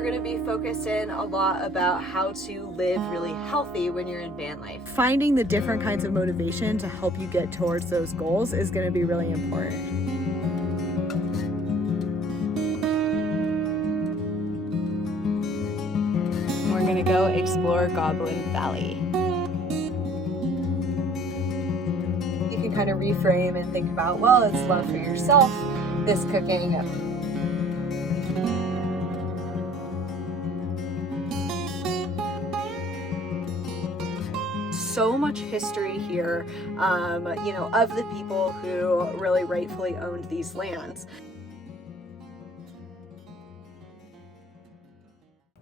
we're going to be focusing a lot about how to live really healthy when you're in van life. Finding the different kinds of motivation to help you get towards those goals is going to be really important. We're going to go explore Goblin Valley. You can kind of reframe and think about, well, it's love for yourself, this cooking. So much history here, you know, of the people who really rightfully owned these lands.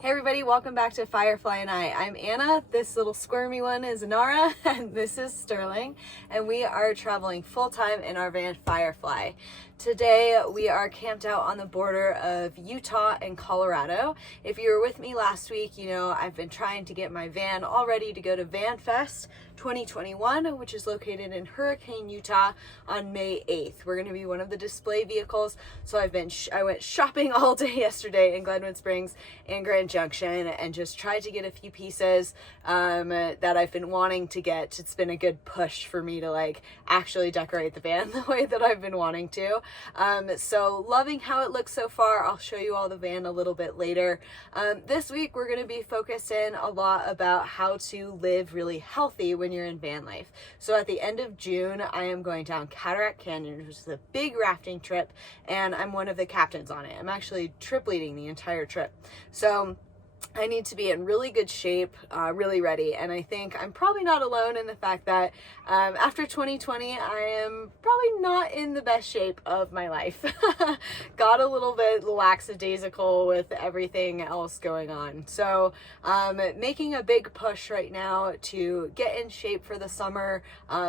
Hey everybody, welcome back to Firefly and I. I'm Anna, this little squirmy one is Nara, and this is Sterling, and we are traveling full-time in our van Firefly. Today we are camped out on the border of Utah and Colorado. If you were with me last week, you know I've been trying to get my van all ready to go to VanFest 2021, which is located in Hurricane, Utah on May 8th. We're going to be one of the display vehicles, so I went shopping all day yesterday in Glenwood Springs and Grand Junction and just tried to get a few pieces that I've been wanting to get. It's been a good push for me to like actually decorate the van the way that I've been wanting to. So loving how it looks so far. I'll show you all the van a little bit later. This week we're going to be focusing a lot about how to live really healthy when you're in van life. So at the end of June, I am going down Cataract Canyon, which is a big rafting trip, and I'm one of the captains on it. I'm actually trip leading the entire trip. So I need to be in really good shape, really ready. And I think I'm probably not alone in the fact that after 2020, I am probably not in the best shape of my life. Got a little bit lackadaisical with everything else going on. So making a big push right now to get in shape for the summer,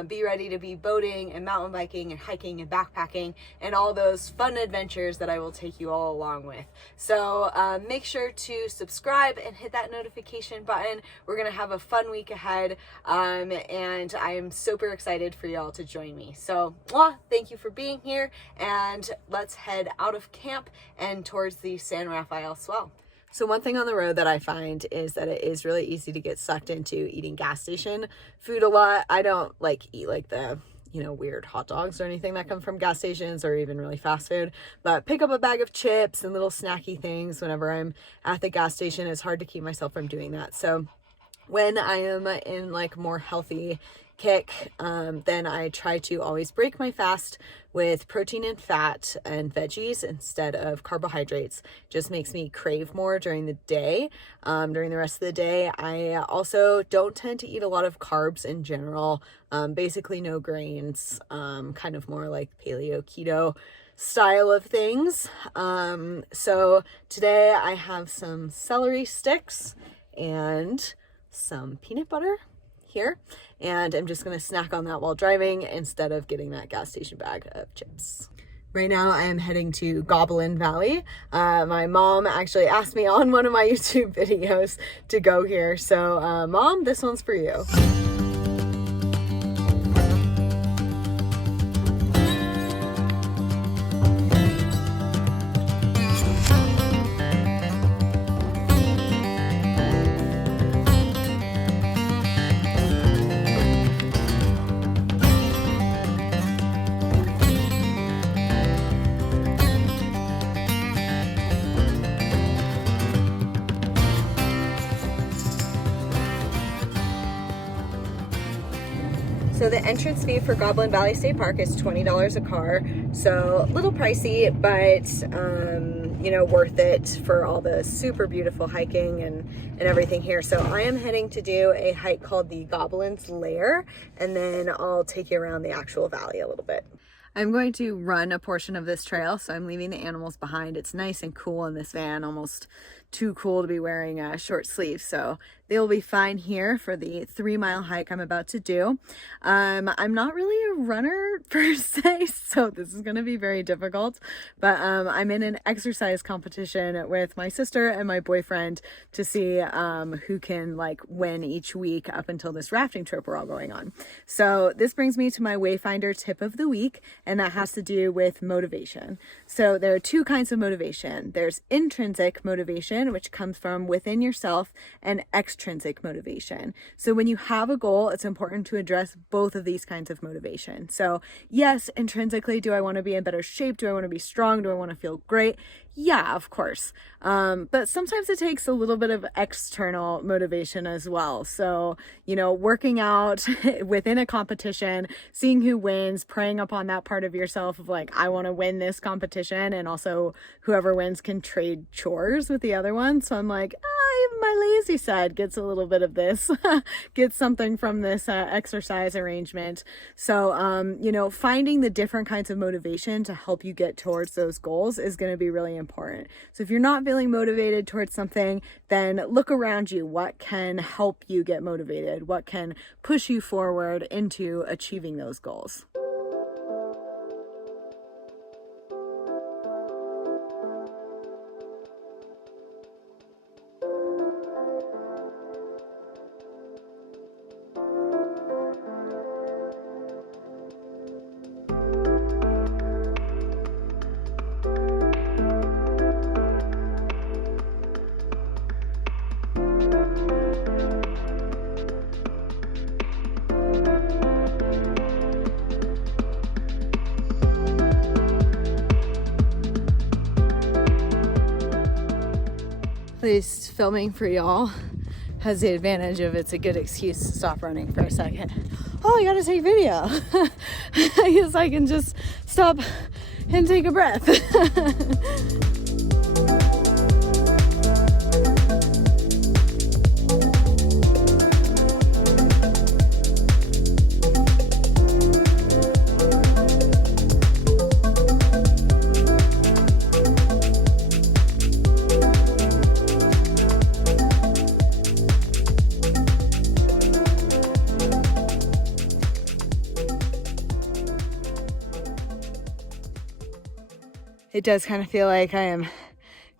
be ready to be boating and mountain biking and hiking and backpacking and all those fun adventures that I will take you all along with. So make sure to subscribe and hit that notification button. We're gonna have a fun week ahead, and I am super excited for y'all to join me. So thank you for being here, and let's head out of camp and towards the San Rafael Swell. So one thing on the road that I find is that it is really easy to get sucked into eating gas station food a lot. I don't eat like the weird hot dogs or anything that come from gas stations or even really fast food, but pick up a bag of chips and little snacky things whenever I'm at the gas station. It's hard to keep myself from doing that. So when I am in more healthy kick, then I try to always break my fast with protein and fat and veggies instead of carbohydrates. Just makes me crave more during the day. During the rest of the day, I also don't tend to eat a lot of carbs in general. Basically no grains, kind of more like paleo keto style of things. So today I have some celery sticks and some peanut butter here, and I'm just gonna snack on that while driving instead of getting that gas station bag of chips. Right now I am heading to Goblin Valley. My mom actually asked me on one of my YouTube videos to go here, so Mom, this one's for you. So the entrance fee for Goblin Valley State Park is $20 a car. So a little pricey, but worth it for all the super beautiful hiking and everything here. So I am heading to do a hike called the Goblin's Lair, and then I'll take you around the actual valley a little bit. I'm going to run a portion of this trail, so I'm leaving the animals behind. It's nice and cool in this van, almost too cool to be wearing short sleeves, so they'll be fine here for the 3-mile hike I'm about to do. I'm not really a runner per se, so this is going to be very difficult, but I'm in an exercise competition with my sister and my boyfriend to see who can like win each week up until this rafting trip we're all going on. So this brings me to my Wayfinder tip of the week, and that has to do with motivation. So there are two kinds of motivation. There's intrinsic motivation, which comes from within yourself, and extrinsic motivation. So when you have a goal, it's important to address both of these kinds of motivation. So yes, intrinsically, do I want to be in better shape? Do I want to be strong? Do I want to feel great? Yeah, of course. But sometimes it takes a little bit of external motivation as well. So, you know, working out within a competition, seeing who wins, preying upon that part of yourself of like, I want to win this competition. And also whoever wins can trade chores with the other one. So I'm like, even my lazy side gets a little bit of this, gets something from this exercise arrangement. So, you know, finding the different kinds of motivation to help you get towards those goals is going to be really important. So if you're not feeling motivated towards something, then look around you. What can help you get motivated? What can push you forward into achieving those goals? At least filming for y'all has the advantage of it's a good excuse to stop running for a second. Oh, you gotta take video. I guess I can just stop and take a breath. It does kind of feel like I am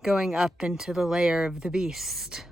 going up into the lair of the beast.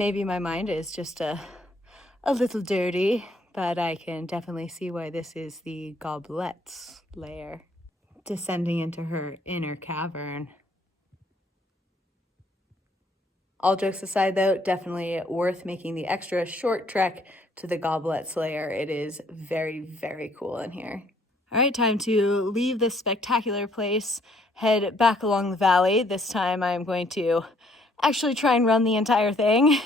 Maybe my mind is just a little dirty, but I can definitely see why this is the Goblette's lair. Descending into her inner cavern. All jokes aside though, definitely worth making the extra short trek to the Goblette's lair. It is very, very cool in here. All right, time to leave this spectacular place, head back along the valley. This time I'm going to actually try and run the entire thing.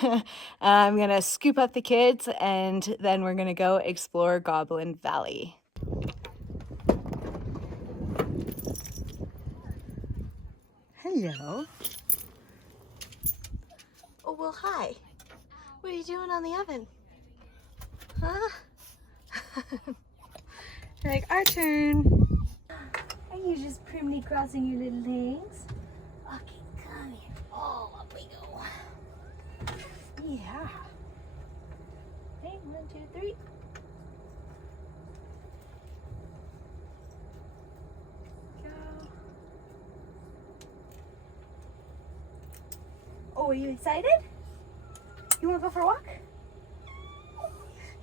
I'm gonna scoop up the kids and then we're gonna go explore Goblin Valley. Hello. Oh, well, hi. What are you doing on the oven? Huh? Like, our turn. Are you just primly crossing your little legs? Okay, come here. Oh, up we go. Yeah. Okay, 1, 2, 3. Go. Oh, are you excited? You want to go for a walk?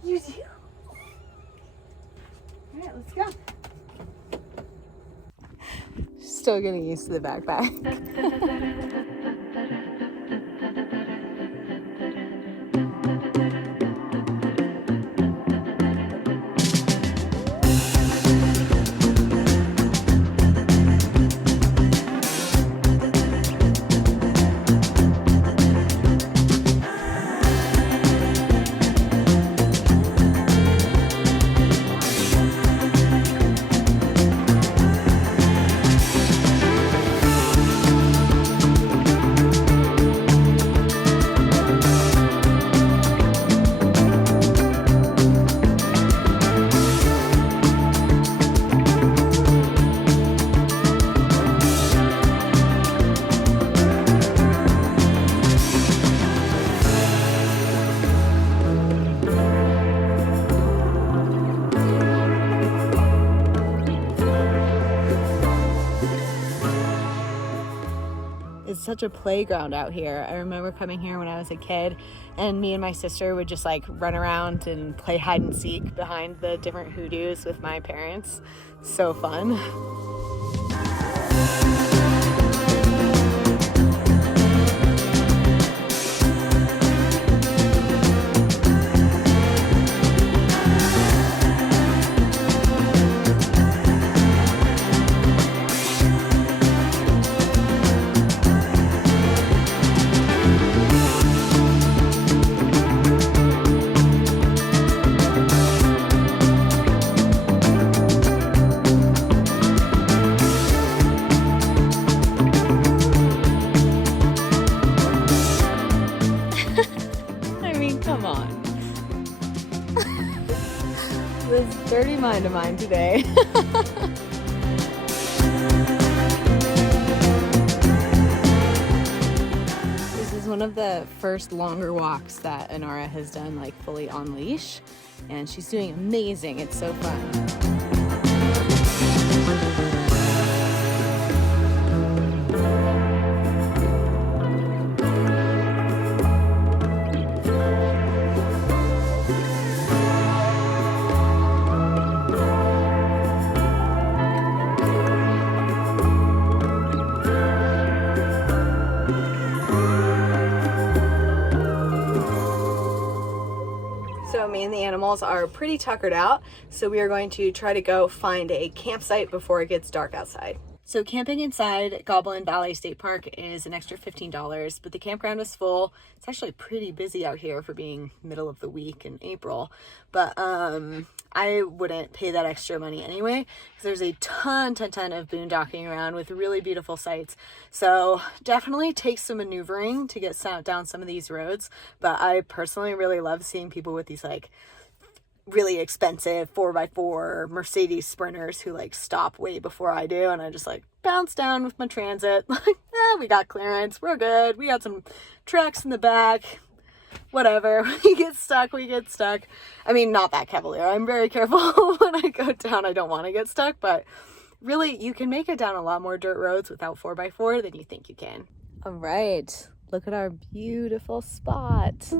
You do? All right, let's go. Still getting used to the backpack. It's such a playground out here. I remember coming here when I was a kid and me and my sister would just like run around and play hide and seek behind the different hoodoos with my parents. So fun. This dirty mind of mine today. This is one of the first longer walks that Inara has done like fully on leash, and she's doing amazing. It's so fun. So me and the animals are pretty tuckered out, so we are going to try to go find a campsite before it gets dark outside. So camping inside Goblin Valley State Park is an extra $15, but the campground was full. It's actually pretty busy out here for being middle of the week in April, but I wouldn't pay that extra money anyway, because there's a ton of boondocking around with really beautiful sights. So definitely takes some maneuvering to get down some of these roads, but I personally really love seeing people with these like really expensive 4x4 Mercedes Sprinters who like stop way before I do, and I just like bounce down with my Transit like, we got clearance, we're good, we got some tracks in the back, whatever. We get stuck. I mean, not that cavalier. I'm very careful when I go down. I don't want to get stuck, but really you can make it down a lot more dirt roads without 4x4 than you think you can. All right, Look at our beautiful spot.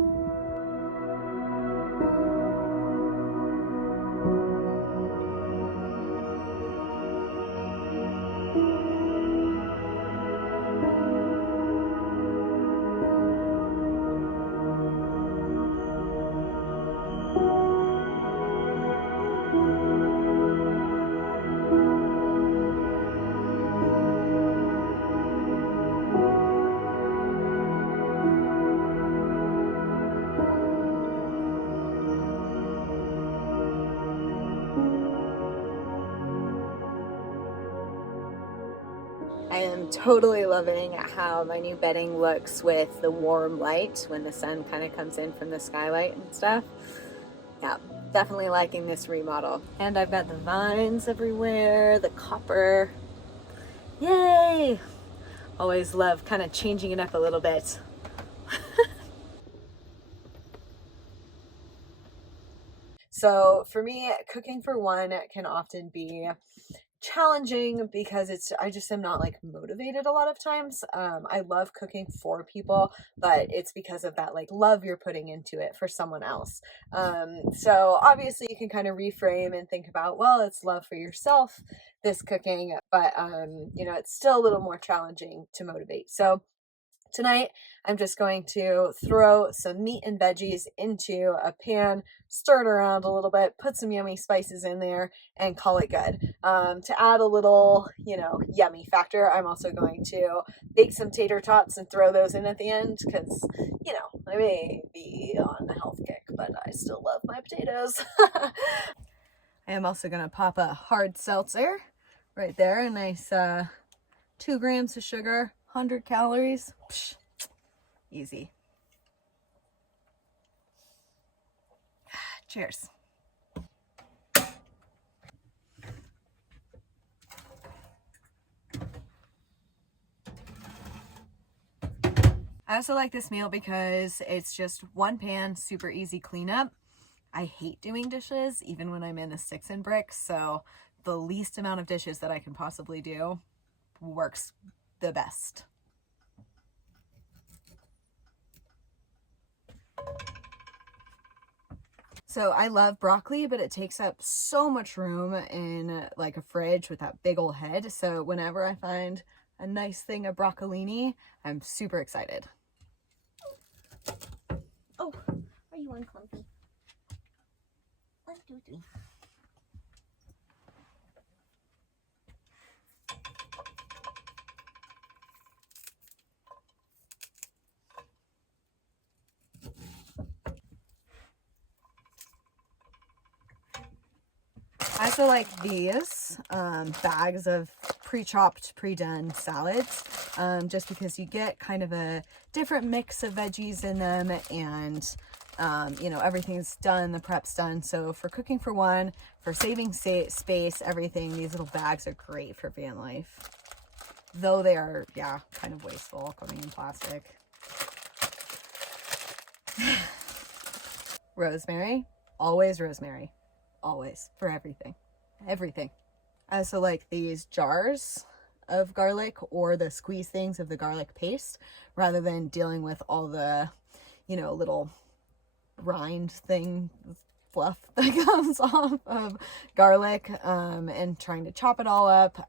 I am totally loving how my new bedding looks with the warm light when the sun kind of comes in from the skylight and stuff. Yeah, definitely liking this remodel. And I've got the vines everywhere, the copper. Yay! Always love kind of changing it up a little bit. So for me, cooking for one can often be challenging because I just am not like motivated a lot of times. I love cooking for people, but it's because of that like love you're putting into it for someone else. So obviously you can kind of reframe and think about, well, it's love for yourself, this cooking, but you know, it's still a little more challenging to motivate. So tonight, I'm just going to throw some meat and veggies into a pan, stir it around a little bit, put some yummy spices in there, and call it good. To add a little, you know, yummy factor, I'm also going to bake some tater tots and throw those in at the end because, you know, I may be on a health kick, but I still love my potatoes. I am also going to pop a hard seltzer right there, a nice 2 grams of sugar, 100 calories. Psh, easy. Cheers. I also like this meal because it's just one pan, super easy cleanup. I hate doing dishes, even when I'm in a sticks and bricks, so the least amount of dishes that I can possibly do works the best. So I love broccoli, but it takes up so much room in like a fridge with that big old head. So whenever I find a nice thing of broccolini, I'm super excited. Oh, are you uncomfy? 1, 2, 3. I also like these bags of pre-chopped, pre-done salads, just because you get kind of a different mix of veggies in them, and you know, everything's done, the prep's done. So for cooking for one, for saving space, everything, these little bags are great for van life. Though they are, yeah, kind of wasteful coming in plastic. Rosemary, always rosemary. Always, for everything. Everything. I also like these jars of garlic, or the squeeze things of the garlic paste, rather than dealing with all the, you know, little rind thing fluff that comes off of garlic, and trying to chop it all up.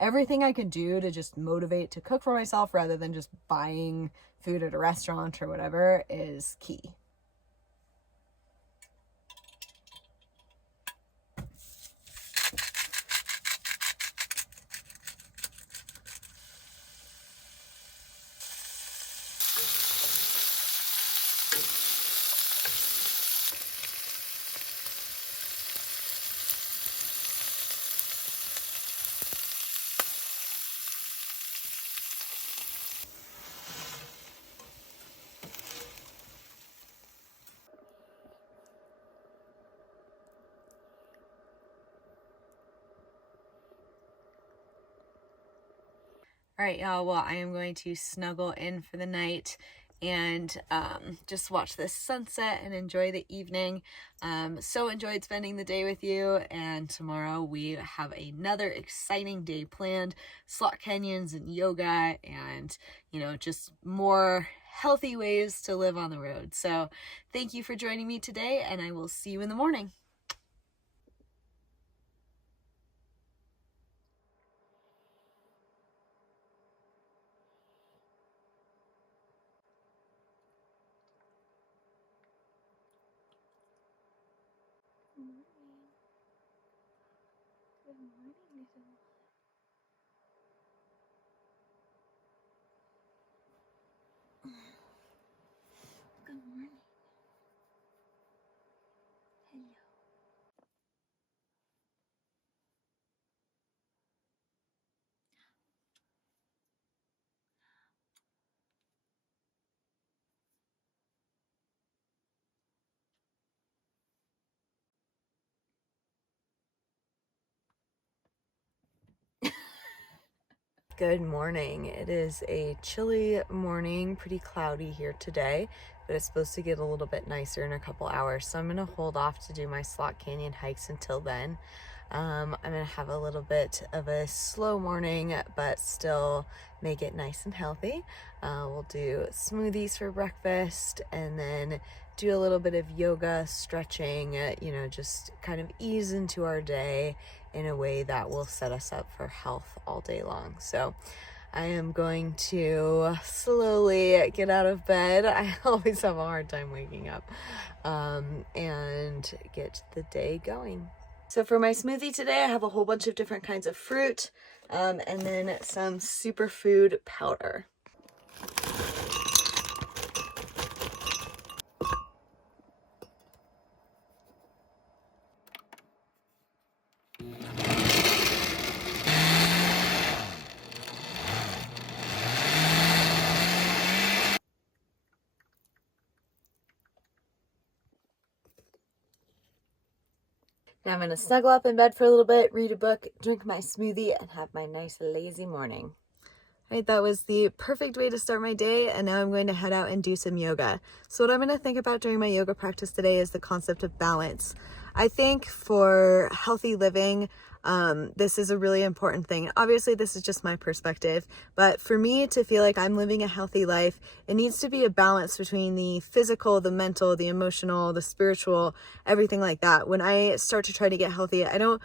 Everything I can do to just motivate to cook for myself rather than just buying food at a restaurant or whatever is key. All right, y'all, well, I am going to snuggle in for the night. and just watch this sunset and enjoy the evening. So enjoyed spending the day with you, and tomorrow we have another exciting day planned. Slot canyons and yoga and, you know, just more healthy ways to live on the road. So thank you for joining me today, and I will see you in the morning. Good morning, little one. Good morning. Hello. Good morning. It is a chilly morning, pretty cloudy here today, but it's supposed to get a little bit nicer in a couple hours. So I'm going to hold off to do my Slot Canyon hikes until then. I'm going to have a little bit of a slow morning, but still make it nice and healthy. We'll do smoothies for breakfast and then do a little bit of yoga, stretching, you know, just kind of ease into our day in a way that will set us up for health all day long. So I am going to slowly get out of bed. I always have a hard time waking up, and get the day going. So for my smoothie today, I have a whole bunch of different kinds of fruit, and then some superfood powder. Now I'm going to snuggle up in bed for a little bit, read a book, drink my smoothie, and have my nice lazy morning. Right, that was the perfect way to start my day, and now I'm going to head out and do some yoga. So what I'm going to think about during my yoga practice today is the concept of balance. I think for healthy living, this is a really important thing. Obviously, this is just my perspective, but for me to feel like I'm living a healthy life, it needs to be a balance between the physical, the mental, the emotional, the spiritual, everything like that. When I start to try to get healthy, I don't,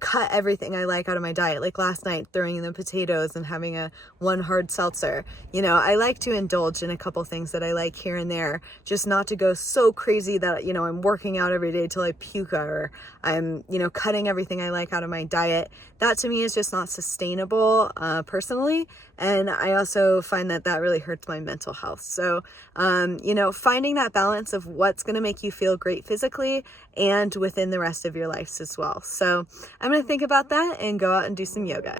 cut everything I like out of my diet. Like last night, throwing in the potatoes and having one hard seltzer. I like to indulge in a couple things that I like here and there, just not to go so crazy that, I'm working out every day till I puke, or I'm, cutting everything I like out of my diet. That to me is just not sustainable, personally. And I also find that really hurts my mental health. So, finding that balance of what's going to make you feel great physically and within the rest of your lives as well. So I'm going to think about that and go out and do some yoga.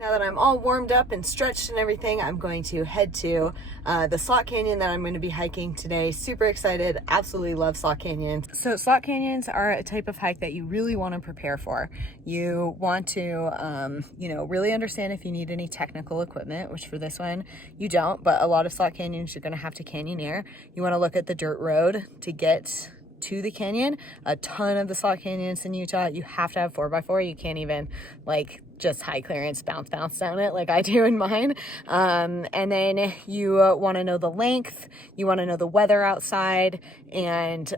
Now that I'm all warmed up and stretched and everything, I'm going to head to the slot canyon that I'm going to be hiking today. Super excited, absolutely love slot canyons. So slot canyons are a type of hike that you really want to prepare for. You want to, really understand if you need any technical equipment, which for this one you don't, but a lot of slot canyons you're going to have to canyoneer. You want to look at the dirt road to get to the canyon. A ton of the slot canyons in Utah, you have to have 4x4. You can't even just high clearance bounce down it like I do in mine. And then you want to know the length, you want to know the weather outside, and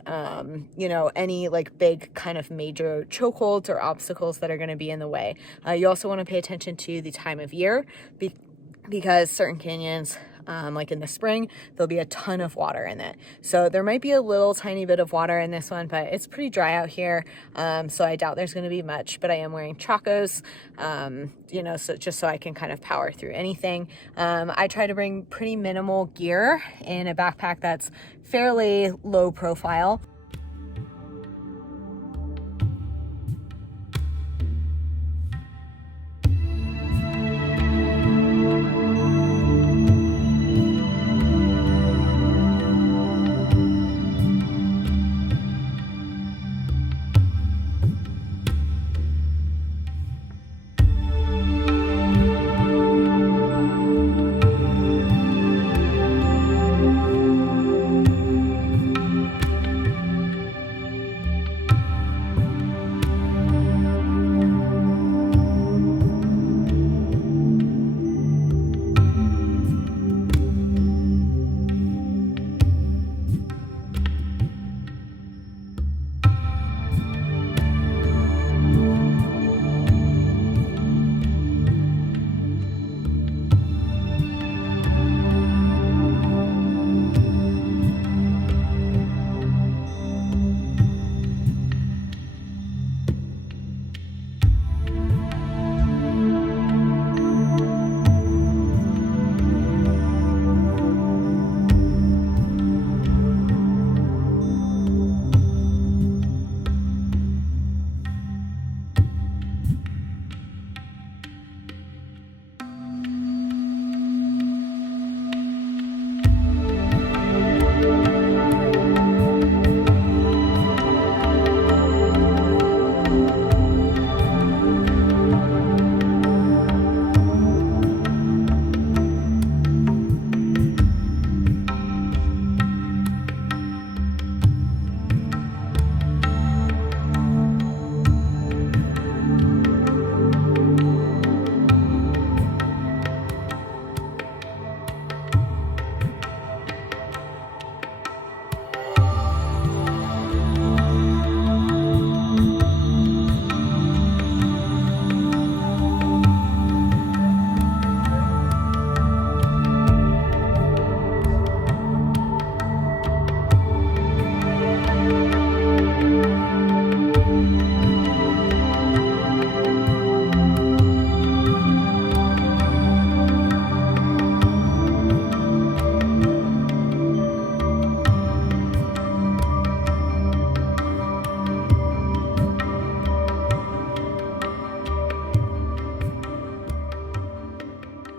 any big kind of major chokeholds or obstacles that are going to be in the way. You also want to pay attention to the time of year because certain canyons, in the spring, there'll be a ton of water in it. So there might be a little tiny bit of water in this one, but it's pretty dry out here. So I doubt there's going to be much, but I am wearing chacos, so just so I can kind of power through anything. I try to bring pretty minimal gear in a backpack that's fairly low profile.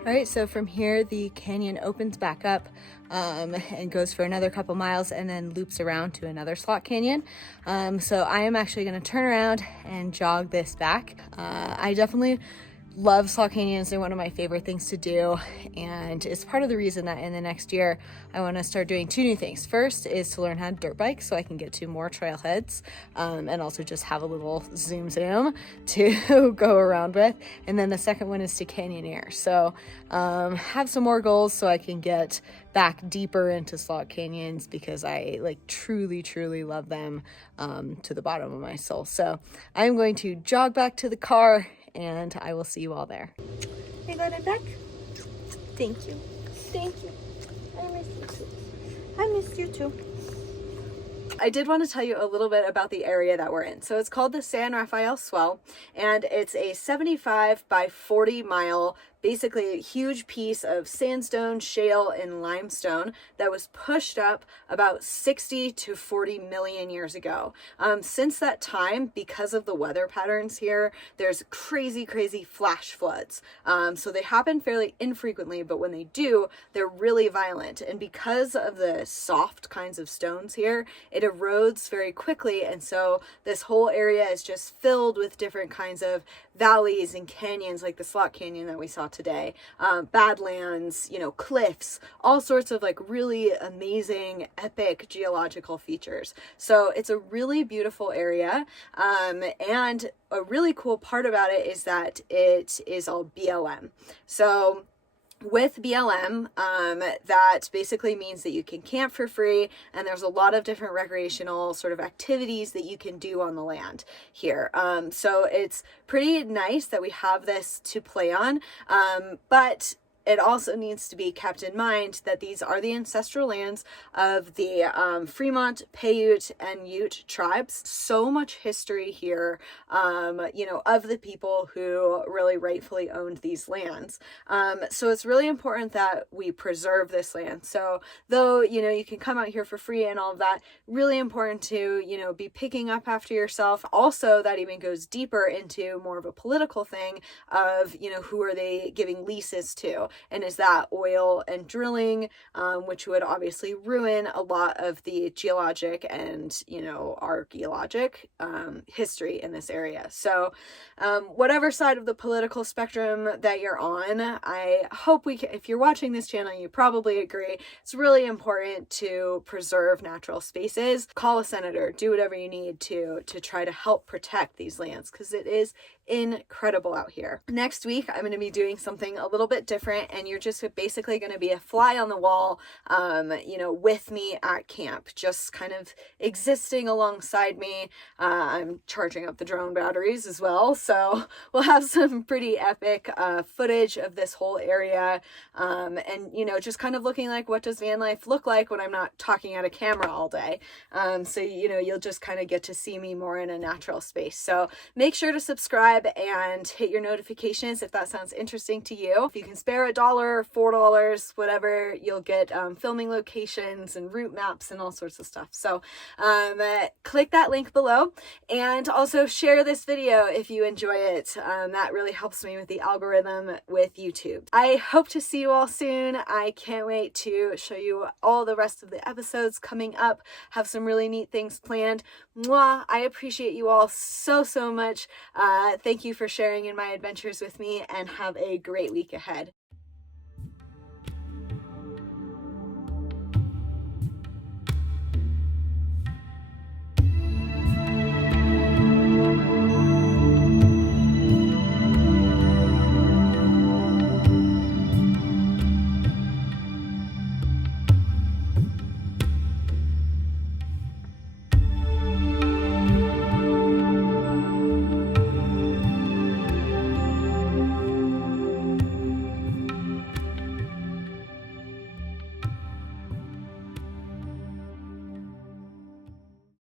All right, so from here, the canyon opens back up and goes for another couple miles and then loops around to another slot canyon. So I am actually gonna turn around and jog this back. I definitely love slot canyons. They're one of my favorite things to do, and it's part of the reason that in the next year I want to start doing two new things. First is to learn how to dirt bike so I can get to more trailheads, and also just have a little zoom to go around with. And then the second one is to canyoneer, so have some more goals so I can get back deeper into slot canyons because I truly love them to the bottom of my soul. So I'm going to jog back to the car and I will see you all there. You got it back? Thank you. Thank you. I missed you too. I missed you too. I did want to tell you a little bit about the area that we're in. So it's called the San Rafael Swell, and it's a 75 by 40 mile, basically a huge piece of sandstone, shale, and limestone that was pushed up about 60 to 40 million years ago. Since that time, because of the weather patterns here, there's crazy flash floods. So they happen fairly infrequently, but when they do, they're really violent. And because of the soft kinds of stones here, it erodes very quickly. And so this whole area is just filled with different kinds of valleys and canyons, like the Slot Canyon that we saw today, badlands, cliffs, all sorts of like really amazing, epic geological features. So it's a really beautiful area. And a really cool part about it is that it is all BLM. So with BLM, that basically means that you can camp for free, and there's a lot of different recreational sort of activities that you can do on the land here. So it's pretty nice that we have this to play on, but it also needs to be kept in mind that these are the ancestral lands of the Fremont, Paiute, and Ute tribes. So much history here, of the people who really rightfully owned these lands. So it's really important that we preserve this land. So though, you can come out here for free and all of that, really important to, be picking up after yourself. Also, that even goes deeper into more of a political thing of, who are they giving leases to? And is that oil and drilling, which would obviously ruin a lot of the geologic and, archaeologic history in this area. So whatever side of the political spectrum that you're on, I hope if you're watching this channel, you probably agree. It's really important to preserve natural spaces. Call a senator, do whatever you need to try to help protect these lands, because it is incredible out here. Next week, I'm going to be doing something a little bit different, and you're just basically going to be a fly on the wall, with me at camp, just kind of existing alongside me. I'm charging up the drone batteries as well, so we'll have some pretty epic footage of this whole area, and just kind of looking like, what does van life look like when I'm not talking at a camera all day? So you'll just kind of get to see me more in a natural space. So make sure to subscribe and hit your notifications if that sounds interesting to you. If you can spare $1, $4, whatever, you'll get filming locations and route maps and all sorts of stuff. So click that link below, and also share this video if you enjoy it. That really helps me with the algorithm with YouTube. I hope to see you all soon. I can't wait to show you all the rest of the episodes coming up. Have some really neat things planned. Mwah! I appreciate you all so much. Thank you for sharing in my adventures with me, and have a great week ahead.